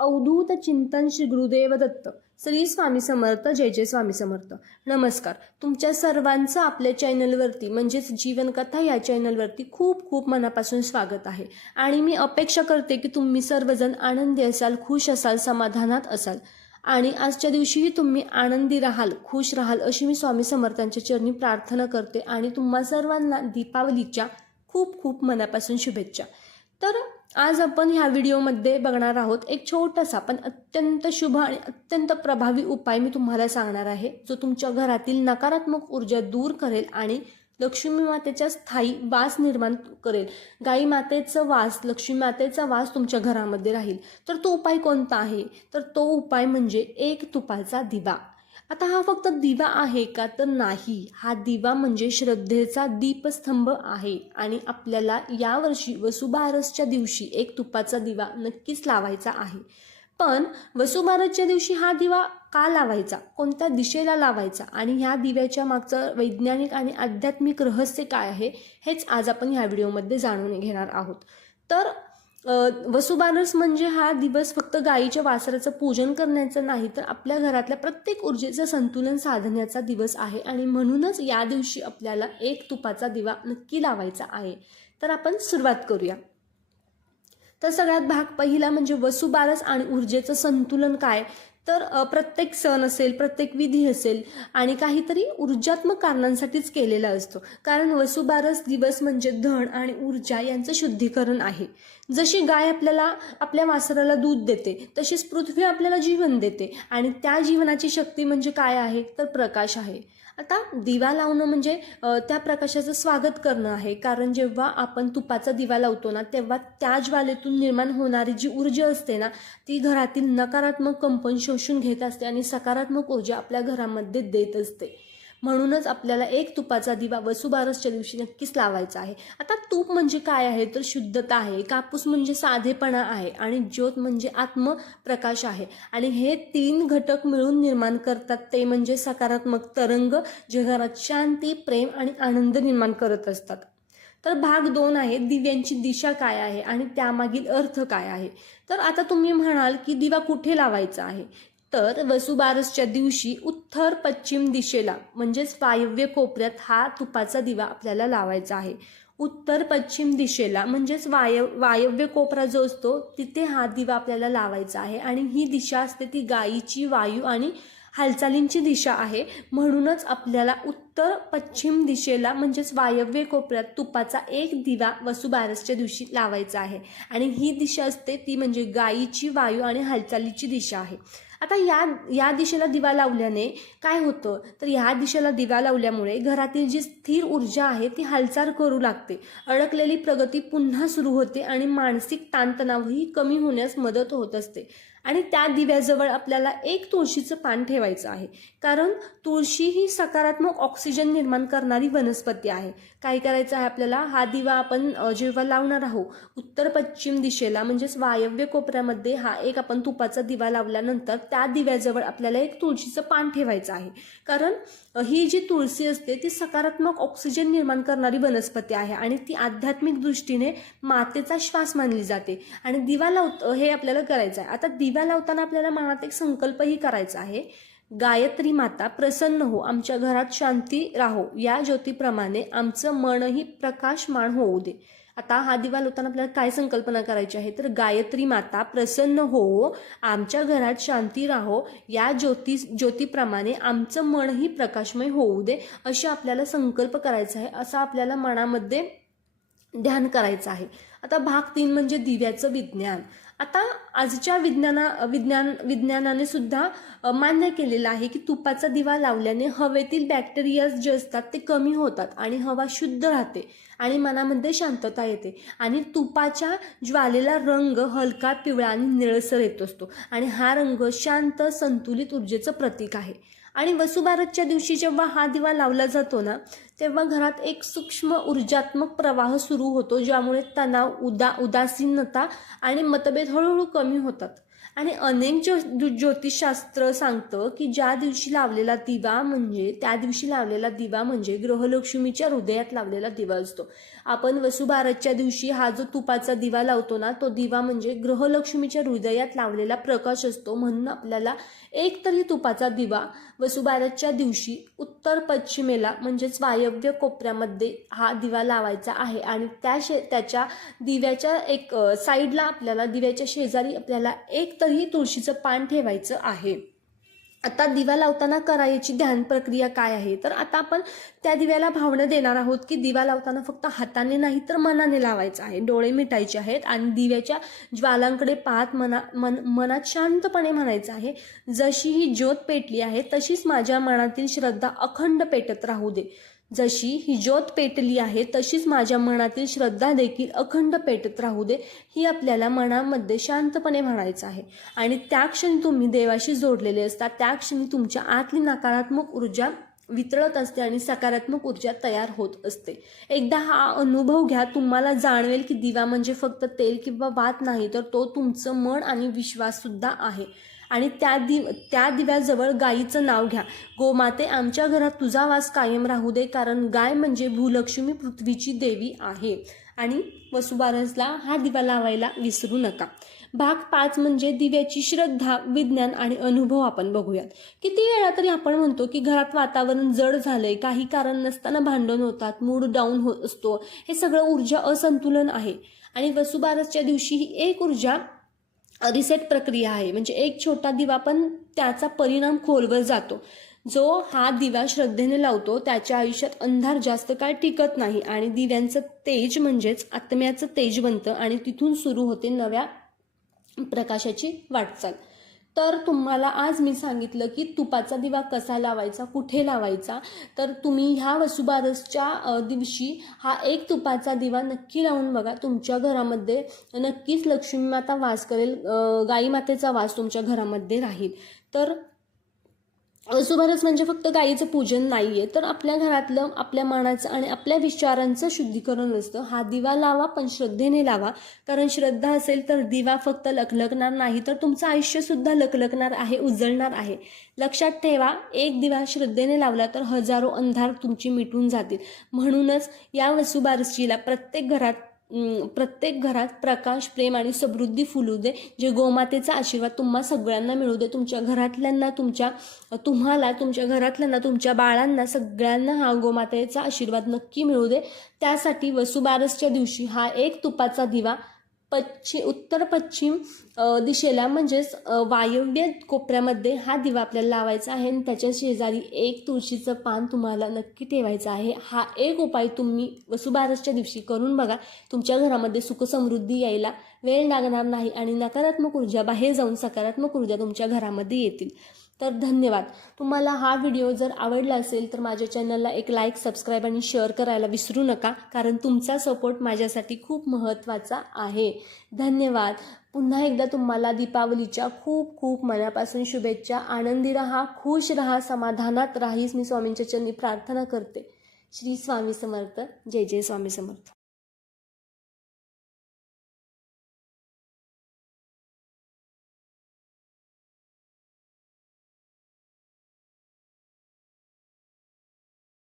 अवधूत चिंतन श्री गुरुदेव दत्त. श्री स्वामी समर्थ जय जय स्वामी समर्थ. नमस्कार. तुमच्या सर्वांचं आपल्या चॅनलवरती म्हणजेच जीवनकथा या चॅनलवरती खूप खूप मनापासून स्वागत आहे. आणि मी अपेक्षा करते की तुम्ही सर्वजण आनंदी असाल खुश असाल समाधानात असाल. आणि आजच्या दिवशीही तुम्ही आनंदी राहाल खुश राहाल अशी मी स्वामी समर्थांच्या चरणी प्रार्थना करते. आणि तुम्हा सर्वांना दीपावलीच्या खूप खूप मनापासून शुभेच्छा. तर आज आपण ह्या व्हिडिओमध्ये बघणार आहोत एक छोटासा पण अत्यंत शुभ आणि अत्यंत प्रभावी उपाय मी तुम्हाला सांगणार आहे जो तुमच्या घरातील नकारात्मक ऊर्जा दूर करेल आणि लक्ष्मी मातेच्या स्थायी वास निर्माण करेल. गाई मातेचा वास लक्ष्मी मातेचा वास तुमच्या घरामध्ये राहील. तर तो उपाय कोणता आहे? तर तो उपाय म्हणजे एक तुपाचा दिवा. आता हा फक्त दिवा आहे का तर नाही. हा दिवा म्हणजे श्रद्धेचा दीपस्तंभ आहे आणि आपल्याला यावर्षी वसुबारसच्या दिवशी एक तुपाचा दिवा नक्कीच लावायचा आहे. पण वसुबारसच्या दिवशी हा दिवा का लावायचा? कोणत्या दिशेला लावायचा? आणि ह्या दिव्याच्या मागचं वैज्ञानिक आणि आध्यात्मिक रहस्य काय आहे हेच आज आपण ह्या व्हिडिओमध्ये जाणून घेणार आहोत. तर वसुबारस म्हणजे हा दिवस फक्त गायीच्या वासराचं पूजन करण्याचा नाही तर आपल्या घरातल्या प्रत्येक ऊर्जेचं संतुलन साधण्याचा दिवस आहे आणि म्हणूनच या दिवशी आपल्याला एक तुपाचा दिवा नक्की लावायचा आहे. तर आपण सुरुवात करूया. तर सगळ्यात भाग पहिला म्हणजे वसुबारस आणि ऊर्जेचं संतुलन काय? तर प्रत्येक सण असेल प्रत्येक विधी असेल आणि काहीतरी ऊर्जात्मक कारणांसाठीच केलेला असतो. कारण वसुबारस दिवस म्हणजे धन आणि ऊर्जा यांचं शुद्धीकरण आहे. जशी गाय आपल्याला आपल्या वासराला दूध देते तशीच पृथ्वी आपल्याला जीवन देते आणि त्या जीवनाची शक्ती म्हणजे काय आहे? तर प्रकाश आहे. आता दिवा लावणं म्हणजे त्या प्रकाशाचं स्वागत करणं आहे. कारण जेव्हा आपण तुपाचा दिवा लावतो ना तेव्हा त्या ज्वालेतून निर्माण होणारी जी ऊर्जा असते ना ती घरातील नकारात्मक कंपन शोषून घेत असते आणि सकारात्मक ऊर्जा आपल्या घरामध्ये देत असते. म्हणूनच आपल्याला एक तुपाचा दिवा वसुबारसच्या दिवशी नक्कीच लावायचा आहे. आता तूप म्हणजे काय आहे? तर शुद्धता आहे. कापूस म्हणजे साधेपणा आहे आणि ज्योत म्हणजे आत्मप्रकाश आहे. आणि हे तीन घटक मिळून निर्माण करतात. ते म्हणजे सकारात्मक तरंग जे घरात शांती प्रेम आणि आनंद निर्माण करत असतात. तर भाग दोन आहे दिव्यांची दिशा काय आहे आणि त्यामागील अर्थ काय आहे? तर आता तुम्ही म्हणाल की दिवा कुठे लावायचा आहे? तर वसुबारसच्या दिवशी उत्तर पश्चिम दिशेला म्हणजेच वायव्य कोपऱ्यात हा तुपाचा दिवा आपल्याला लावायचा आहे. उत्तर पश्चिम दिशेला म्हणजेच वायव वायव्य कोपरा जो असतो तिथे हा दिवा आपल्याला लावायचा आहे. आणि ही दिशा असते ती गायीची वायू आणि हालचालींची दिशा आहे. म्हणूनच आपल्याला उत्तर पश्चिम दिशेला म्हणजेच वायव्य कोपऱ्यात तुपाचा एक दिवा वसुबारसच्या दिवशी लावायचा आहे. आणि ही दिशा असते ती म्हणजे गायीची वायू आणि हालचालीची दिशा आहे. आता या या दिशेला दिवा लावल्याने काय होतं? तर ह्या दिशेला दिवा लावल्यामुळे घरातील जी स्थिर ऊर्जा आहे ती हालचाल करू लागते. अडकलेली प्रगती पुन्हा सुरू होते आणि मानसिक ताणतणावही कमी होण्यास मदत होत असते. आणि त्या दिव्याजवळ आपल्याला एक तुळशीचं पान ठेवायचं आहे. कारण तुळशी ही सकारात्मक ऑक्सिजन ऑक्सिजन निर्माण करणारी वनस्पती आहे. काय करायचं आहे आपल्याला? हा दिवा आपण जेव्हा लावणार आहोत उत्तर पश्चिम दिशेला म्हणजेच वायव्य कोपऱ्यामध्ये हा एक आपण तुपाचा दिवा लावल्यानंतर त्या दिव्याजवळ आपल्याला एक तुळशीचं पान ठेवायचं आहे. कारण ही जी तुळशी असते ती सकारात्मक ऑक्सिजन निर्माण करणारी वनस्पती आहे आणि ती आध्यात्मिक दृष्टीने मातेचा श्वास मानली जाते. आणि दिवा लावत हे आपल्याला करायचं आहे. आता दिवा लावताना आपल्याला मनात एक संकल्पही करायचा आहे गायत्री माता प्रसन्न हो आमच्या घरात शांती राहो. या ज्योतीप्रमाणे आमचं मनही प्रकाशमान होऊ दे. आता हा दिवा लावताना आपल्याला काय संकल्पना करायची आहे? तर गायत्री माता प्रसन्न हो आमच्या घरात शांती राहो. या ज्योती ज्योतीप्रमाणे आमचं मनही प्रकाशमय होऊ दे अशी आपल्याला संकल्प करायचा आहे असं आपल्याला मनामध्ये ध्यान करायचं आहे. आता भाग तीन म्हणजे दिव्याचं विज्ञान. आता आजच्या विज्ञाना विज्ञान विज्ञानाने सुद्धा मान्य केलेलं आहे की तुपाचा दिवा लावल्याने हवेतील बॅक्टेरियाज जे असतात ते कमी होतात आणि हवा शुद्ध राहते आणि मनामध्ये शांतता येते आणि तुपाच्या ज्वालेला रंग हलका पिवळा आणि निळसर येत असतो आणि हा रंग शांत संतुलित ऊर्जेचं प्रतीक आहे. आणि वसुबारसच्या दिवशी जेव्हा हा दिवा लावला जातो ना तेव्हा घरात एक सूक्ष्म ऊर्जात्मक प्रवाह सुरू होतो ज्यामुळे तणाव उदा उदासीनता आणि मतभेद हळूहळू कमी होतात. आणि अनेक ज्यो ज्योतिषशास्त्र सांगतं की ज्या दिवशी लावलेला दिवा म्हणजे त्या दिवशी लावलेला दिवा म्हणजे ग्रहलक्ष्मीच्या हृदयात लावलेला दिवा असतो. आपण वसुबारसच्या दिवशी हा जो तुपाचा दिवा लावतो ना तो दिवा म्हणजे ग्रहलक्ष्मीच्या हृदयात लावलेला प्रकाश असतो. म्हणून आपल्याला एक तरी तुपाचा दिवा वसुबारसच्या दिवशी उत्तर पश्चिमेला म्हणजेच वायव्य कोपऱ्यामध्ये हा दिवा लावायचा आहे. आणि त्या शे त्याच्या दिव्याच्या एक साईडला आपल्याला दिव्याच्या शेजारी आपल्याला एक एकतरी तुळशीचं पान ठेवायचं आहे. आता दिवा लावताना करायची ध्यान प्रक्रिया काय आहे? तर आता आपण त्या दिव्याला भावना देणार आहोत की दिवा लावताना फक्त हाताने नाही तर मनाने लावायचं आहे. डोळे मिटायचे आहेत आणि दिव्याच्या ज्वालांकडे पाहत मना मन मनात शांतपणे म्हणायचं आहे जशी ही ज्योत पेटली आहे तशीच माझ्या मनातील श्रद्धा अखंड पेटत राहू दे. जशी ही ज्योत पेटली आहे तशीच माझ्या मनातील श्रद्धा देखील अखंड पेटत राहू दे ही आपल्याला मनामध्ये शांतपणे म्हणायचं आहे. आणि त्या क्षणी तुम्ही देवाशी जोडलेले असता त्या क्षणी तुमच्या आतली नकारात्मक ऊर्जा वितळत असते आणि सकारात्मक ऊर्जा तयार होत असते. एकदा हा अनुभव घ्या तुम्हाला जाणवेल की दिवा म्हणजे फक्त तेल किंवा वात नाही तर तो तुमचं मन आणि विश्वास सुद्धा आहे. आणि त्या दिव त्या दिव्याजवळ गायीचं नाव घ्या. गोमाते आमच्या घरात तुझा वास कायम राहू दे कारण गाय म्हणजे भूलक्ष्मी पृथ्वीची देवी आहे. आणि वसुबारसला हा दिवा लावायला विसरू नका. भाग पाच म्हणजे दिव्याची श्रद्धा विज्ञान आणि अनुभव आपण बघूयात. किती वेळा तरी आपण म्हणतो की घरात वातावरण जड झालंय काही कारण नसताना भांडण होतात मूड डाऊन होत असतो. हे सगळं ऊर्जा असंतुलन आहे. आणि वसुबारसच्या दिवशी ही एक ऊर्जा रिसेट प्रक्रिया आहे. म्हणजे एक छोटा दिवा पण त्याचा परिणाम खोलवर जातो. जो हा दिवा श्रद्धेने लावतो त्याच्या आयुष्यात अंधार जास्त काळ टिकत नाही आणि दिव्यांचं तेज म्हणजेच आत्म्याचं तेज बनतं आणि तिथून सुरू होते नव्या प्रकाशाची वाटचाल. तर तुम्हाला आज मी सांगितलं की तुपाचा दिवा कसा लावायचा कुठे लावायचा? तर तुम्ही ह्या वसुबारसच्या दिवशी हा एक तुपाचा दिवा नक्की लावून बघा. तुमच्या घरामध्ये नक्कीच लक्ष्मी माता वास करेल गाईमातेचा गाई मातेचा वास तुमच्या घरामध्ये राहील. तर वसुबारस म्हणजे फक्त गाईचं पूजन नाही आहे तर आपल्या घरातलं आपल्या मनाचं आणि आपल्या विचारांचं शुद्धीकरण असतं. हा दिवा लावा पण श्रद्धेने लावा. कारण श्रद्धा असेल तर दिवा फक्त लखलकणार नाही तर तुमचं आयुष्यसुद्धा लखलकणार आहे उजळणार आहे. लक्षात ठेवा एक दिवा श्रद्धेने लावला तर हजारो अंधार तुमची मिटून जातील. म्हणूनच या वसुबारशीला प्रत्येक घरात प्रत्येक घरात प्रकाश प्रेम आणि समृद्धी फुलू दे. जे गोमातेचा आशीर्वाद तुम्हा सगळ्यांना मिळू दे. तुमच्या घरातल्यांना तुमच्या तुम्हाला तुमच्या घरातल्यांना तुमच्या बाळांना सगळ्यांना हा गोमातेचा आशीर्वाद नक्की मिळू दे. त्यासाठी वसुबारसच्या दिवशी हा एक तुपाचा दिवा पश्चिम उत्तर पश्चिम दिशेला म्हणजेच वायव्य कोपऱ्यामध्ये हा दिवा आपल्याला लावायचा आहे. आणि त्याच्या शेजारी एक तुळशीचं पान तुम्हाला नक्की ठेवायचं आहे. हा एक उपाय तुम्ही वसुबारसच्या दिवशी करून बघा. तुमच्या घरामध्ये सुखसमृद्धी यायला वेळ लागणार नाही आणि नकारात्मक ऊर्जा बाहेर जाऊन सकारात्मक ऊर्जा तुमच्या घरामध्ये येतील. तर धन्यवाद. तुम्हाला हा व्हिडिओ जर आवडला असेल तर माझ्या चॅनलला एक लाईक सबस्क्राईब आणि शेअर करायला विसरू नका कारण तुमचा सपोर्ट माझ्यासाठी खूप महत्त्वाचा आहे. धन्यवाद. पुन्हा एकदा तुम्हाला दीपावलीच्या खूप खूप मनापासून शुभेच्छा. आनंदी रहा खुश रहा समाधानात राहीस. मी स्वामींच्या चरणी प्रार्थना करते. श्री स्वामी समर्थ. जय जय स्वामी समर्थ.